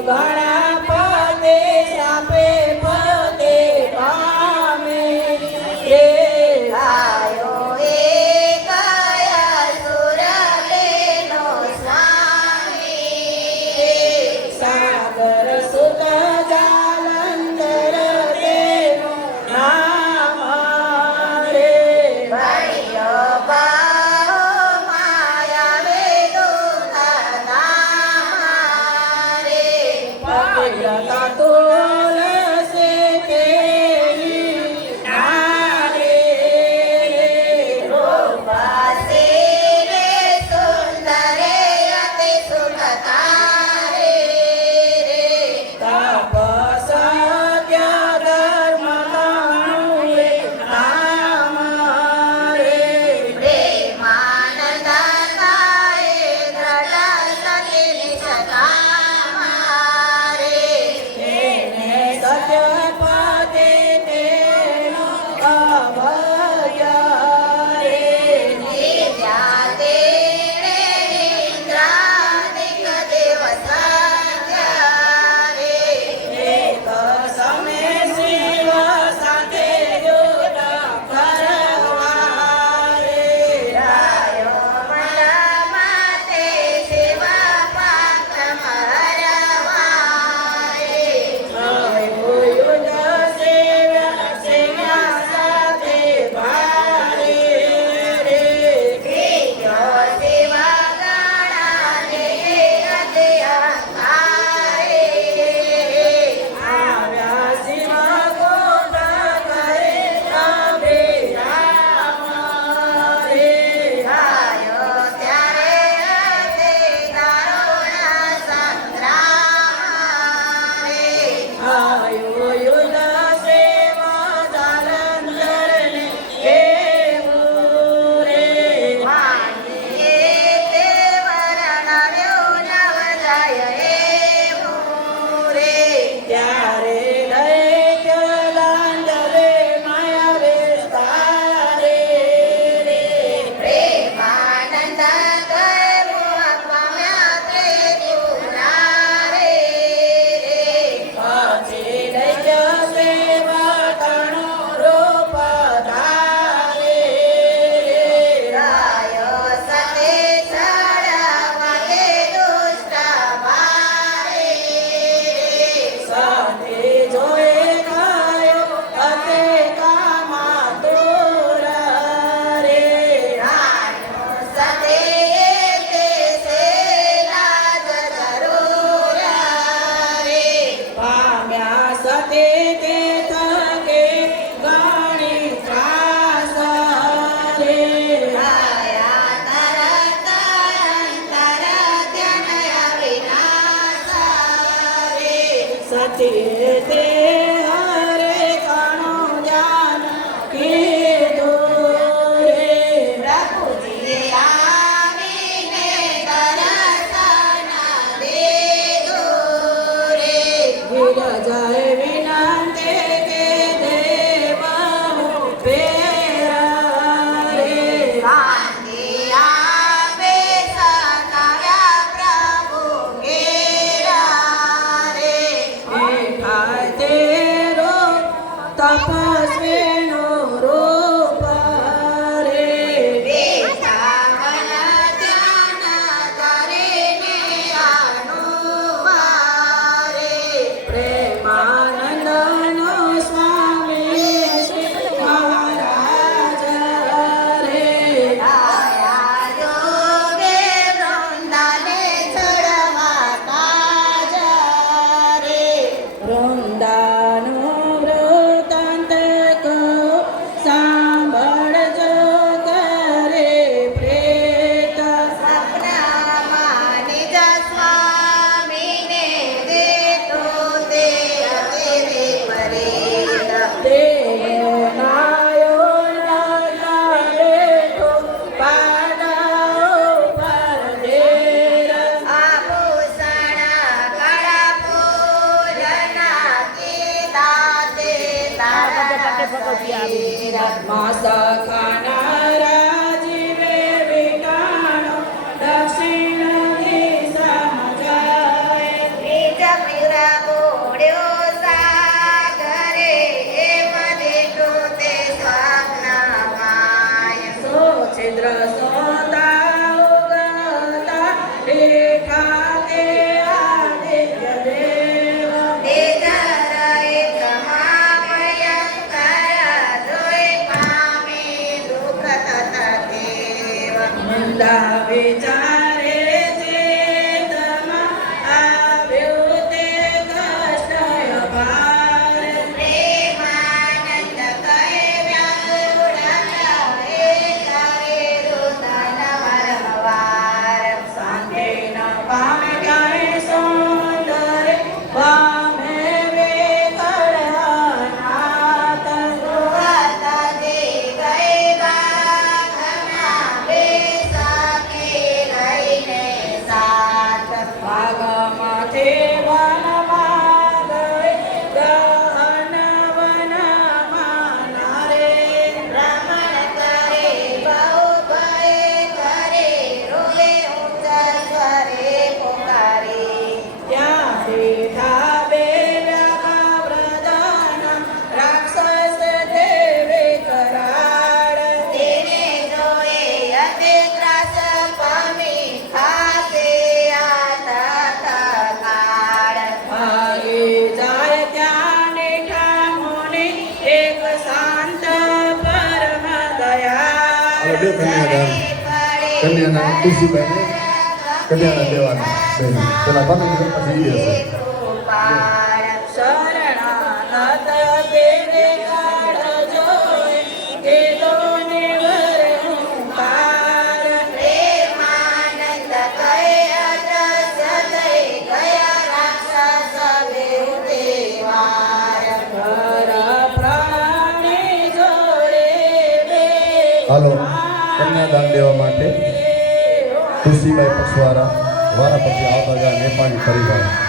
ગણપતિ આપે પદે પામે રે આયો એક અસુર બેનો સ્વામી સાગર સુત જાલંધર તેનો નામ રે બળિયો બાહો માયા વેદો નામ રે પકડતા તુલસી કેરી નારે રૂપસે રે સુંદરે અતિ સુખકારે રે તપસત્ય ધર્મ કાનુએ નામ રે પ્રેમાનંદ કાય દ્રઢ સતી નિષ્કામારે તેને સત્યપતિ તેનો અભય રે નિત્યાતે રે ઇન્દ્રાદિક દેવ સત્ય રે એક સમય શિવ સાથે યુદ્ધ કરવા રે રાયો મલા માતે શિવ પાત્ર મરવારે યુદ્ધ સેવ્યા સાથે ભારે રે વિદ્યો શિવ ગણાને અતિ અહંકારે આવ્યા શિવ કોટ કરે તબે રામ રે આયો ત્યારે તે દારૂણ સંગ્રામ રે આયો યુદ્ધ સેવા જાલંધર ને કેવું રે માનીએ તે વર્ણવ્યો નવ જાય એવું રે ત્યારે દૈત્ય લાંડવે માયા વિસ્તારે રે પ્રેમાનંદ કર્મો પામ્યા તે પુરારે પછી દૈત્ય સેવા તણો રૂપ ધારે રાયો સતે ચડવાકે દુષ્ટ ભારે સાથે જોએ ગયો અતે કામાતુર રે રાયો સતે તે સેલા જરૂર રે પામ્યા સતે તે થકે ગણી ત્રાસ રે આયા તરત અંતર ધ્યાન અવિનાશ રે સતી તે હરે કણો જાન કીધું રે પ્રભુજી આવીને દર્શન દીધું રે વિરજાય વિનંતે કે દેવ પેરા રે શાંતિ આપે સતાવ્યા પ્રભુ ઘેરા રે બેઠા તેરો તપસ્વીનો રૂપ રે બેઠા મન ધ્યાન કરીને અનુવારે પ્રેમાનંદનો સ્વામી શ્રી મહારાજ રે આયા જોગે વૃંદાને ચડવા કાજ રે વૃંદાનો વૃતાંત કહો સાંભળજો કરે પ્રેત સપનામાં નિજ સ્વામીને દેતો તે અતિથિ પરેત દેવો નાયો નાના બેઠો પાડાઓ પર ઘેર આભૂષણ કળા પૂજના કીધા તે તારા માસા ખાના રાજીવે વિટાણો દક્ષિણ દિશા જાય નિજ ઠાકે આદિત્ય દેવ તેજરય મહાભયંકર જોઈ પામી દુઃખ તત દેવ મંદા વિચારે ચેતમાં આવ્યું તે કષ્ટ અપાર પ્રેમાનંદ કહે વ્યાકુળતા એ કરે રુદન વરવાર શાંતિ ન પામે ક્યાંય સુંદર પામે વેકળ અનાથ સુહતા જે ગઈ બાગમાં બેસાકી લઈને સાથ ભાગમાંથી વનમાં ગઈ ગહન વનમાં નારે ભ્રમણ કરે બહુ ભય કરે રોએ ઊંચા સ્વરે પુકારી ત્યાં બેઠા બે વ્રદાન રાક્ષસ દેવે કરાળ તેને જોએ અતિ ત્રાસ પામી ખાતે આતા કાળ ભાગી જાય ત્યાં નીઠા મુનિ એક શાંત પરમ દયાળ બે કન્યાદાન કન્યાના તુલસીબાઈને કન્યાના દેવાના બેન પેલા પાત્ર પછી ઈ હશે શરણાગત તેને કાળ જોઈ કેલો નિવર હુંકાર પ્રેમાનંદ કહે અદ્રશ્ય થઈ ગયા રાક્ષસ બેઉ દેવાર ઘર પ્રાણી જોડે બે હાલો કન્યાદાન દેવા માટે તુલસીબાઈ પક્ષવાળા વારા પછી આવતા ગયા નેપાળી પરિવાર